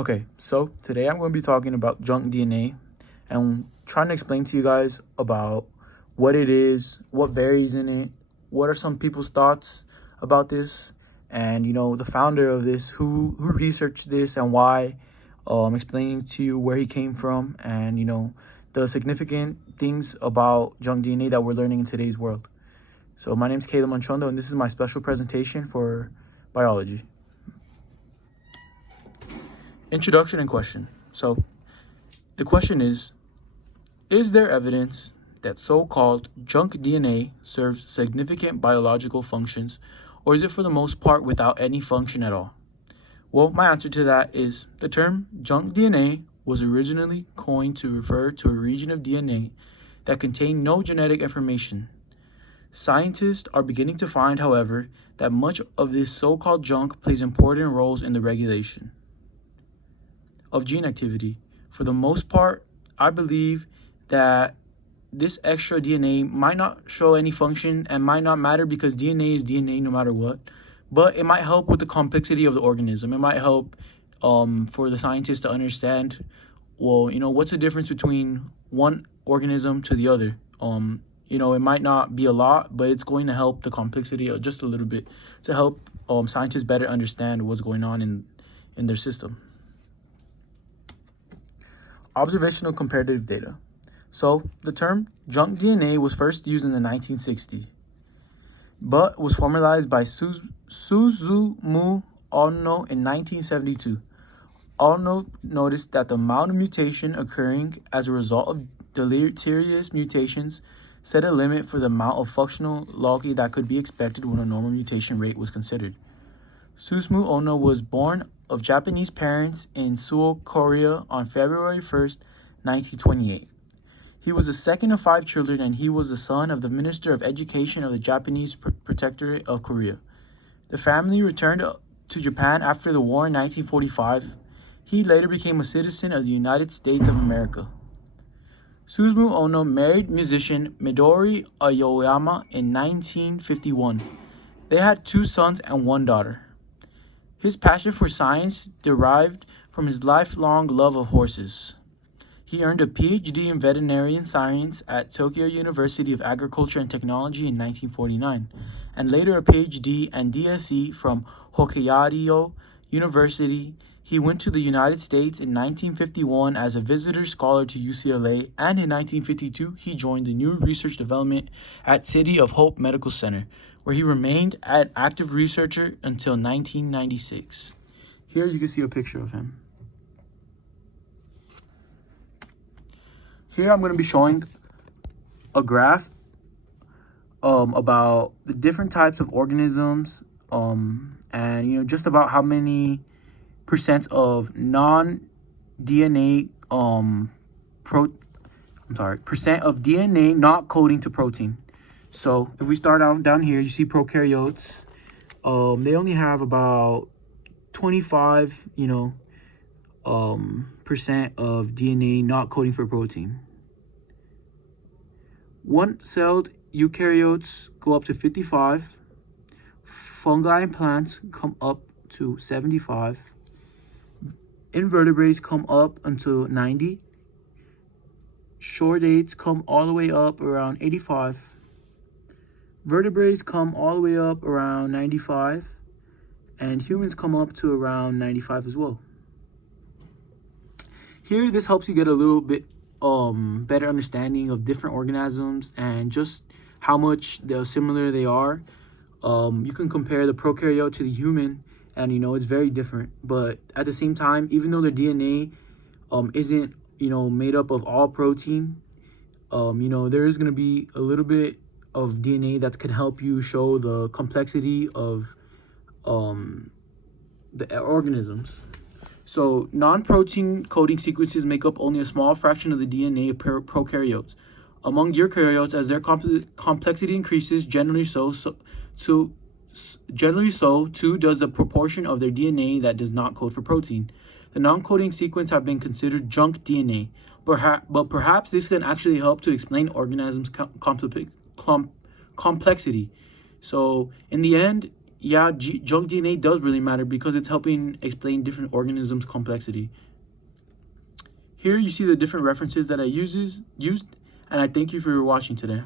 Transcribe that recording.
Okay, so today I'm going to be talking about junk DNA and trying to explain to you guys about what it is, what varies in it, what are some people's thoughts about this, and the founder of this, who researched this and why, explaining to you where he came from and the significant things about junk DNA that we're learning in today's world. So my name is Caleb Manchondo, and this is my special presentation for biology. Introduction and question. So the question is there evidence that so-called junk DNA serves significant biological functions, or is it for the most part without any function at all? Well, my answer to that is the term junk DNA was originally coined to refer to a region of DNA that contained no genetic information. Scientists are beginning to find, however, that much of this so-called junk plays important roles in the regulation of gene activity. For the most part, I believe that this extra DNA might not show any function and might not matter because DNA is DNA no matter what, but it might help with the complexity of the organism. It might help for the scientists to understand, well, what's the difference between one organism to the other. It might not be a lot, but it's going to help the complexity just a little bit to help scientists better understand what's going on in their system. Observational comparative data. So the term junk DNA was first used in the 1960s, but was formalized by Suzumu Ono in 1972. Ono noticed that the amount of mutation occurring as a result of deleterious mutations set a limit for the amount of functional loci that could be expected when a normal mutation rate was considered. Susumu Ono was born of Japanese parents in Seoul, Korea on February 1st, 1928. He was the second of 5 children, and he was the son of the Minister of Education of the Japanese Protectorate of Korea. The family returned to Japan after the war in 1945. He later became a citizen of the United States of America. Susumu Ono married musician Midori Aoyama in 1951. They had 2 sons and 1 daughter. His passion for science derived from his lifelong love of horses. He earned a PhD in veterinary science at Tokyo University of Agriculture and Technology in 1949, and later a PhD and DSc from Hokkaido University. He went to the United States in 1951 as a visitor scholar to UCLA, and in 1952 he joined the new research development at City of Hope Medical Center, where he remained an active researcher until 1996. Here you can see a picture of him. Here I'm going to be showing a graph about the different types of organisms and just about how many percent of non-DNA percent of DNA not coding to protein. So if we start out down here, you see prokaryotes. They only have about 25, percent of DNA not coding for protein. One-celled eukaryotes go up to 55. Fungi and plants come up to 75. Invertebrates come up until 90. Chordates come all the way up around 85. Vertebrates come all the way up around 95. And humans come up to around 95 as well. Here, this helps you get a little bit better understanding of different organisms and just how much similar they are. You can compare the prokaryote to the human, and it's very different. But at the same time, even though their DNA isn't made up of all protein, there is going to be a little bit of DNA that can help you show the complexity of the organisms. So non-protein coding sequences make up only a small fraction of the DNA of prokaryotes. Among eukaryotes, as their complexity increases, generally so too does the proportion of their DNA that does not code for protein. The non-coding sequence have been considered junk DNA, but perhaps this can actually help to explain organisms' complexity. So in the end, yeah, junk DNA does really matter because it's helping explain different organisms' complexity. Here you see the different references that I used, and I thank you for watching today.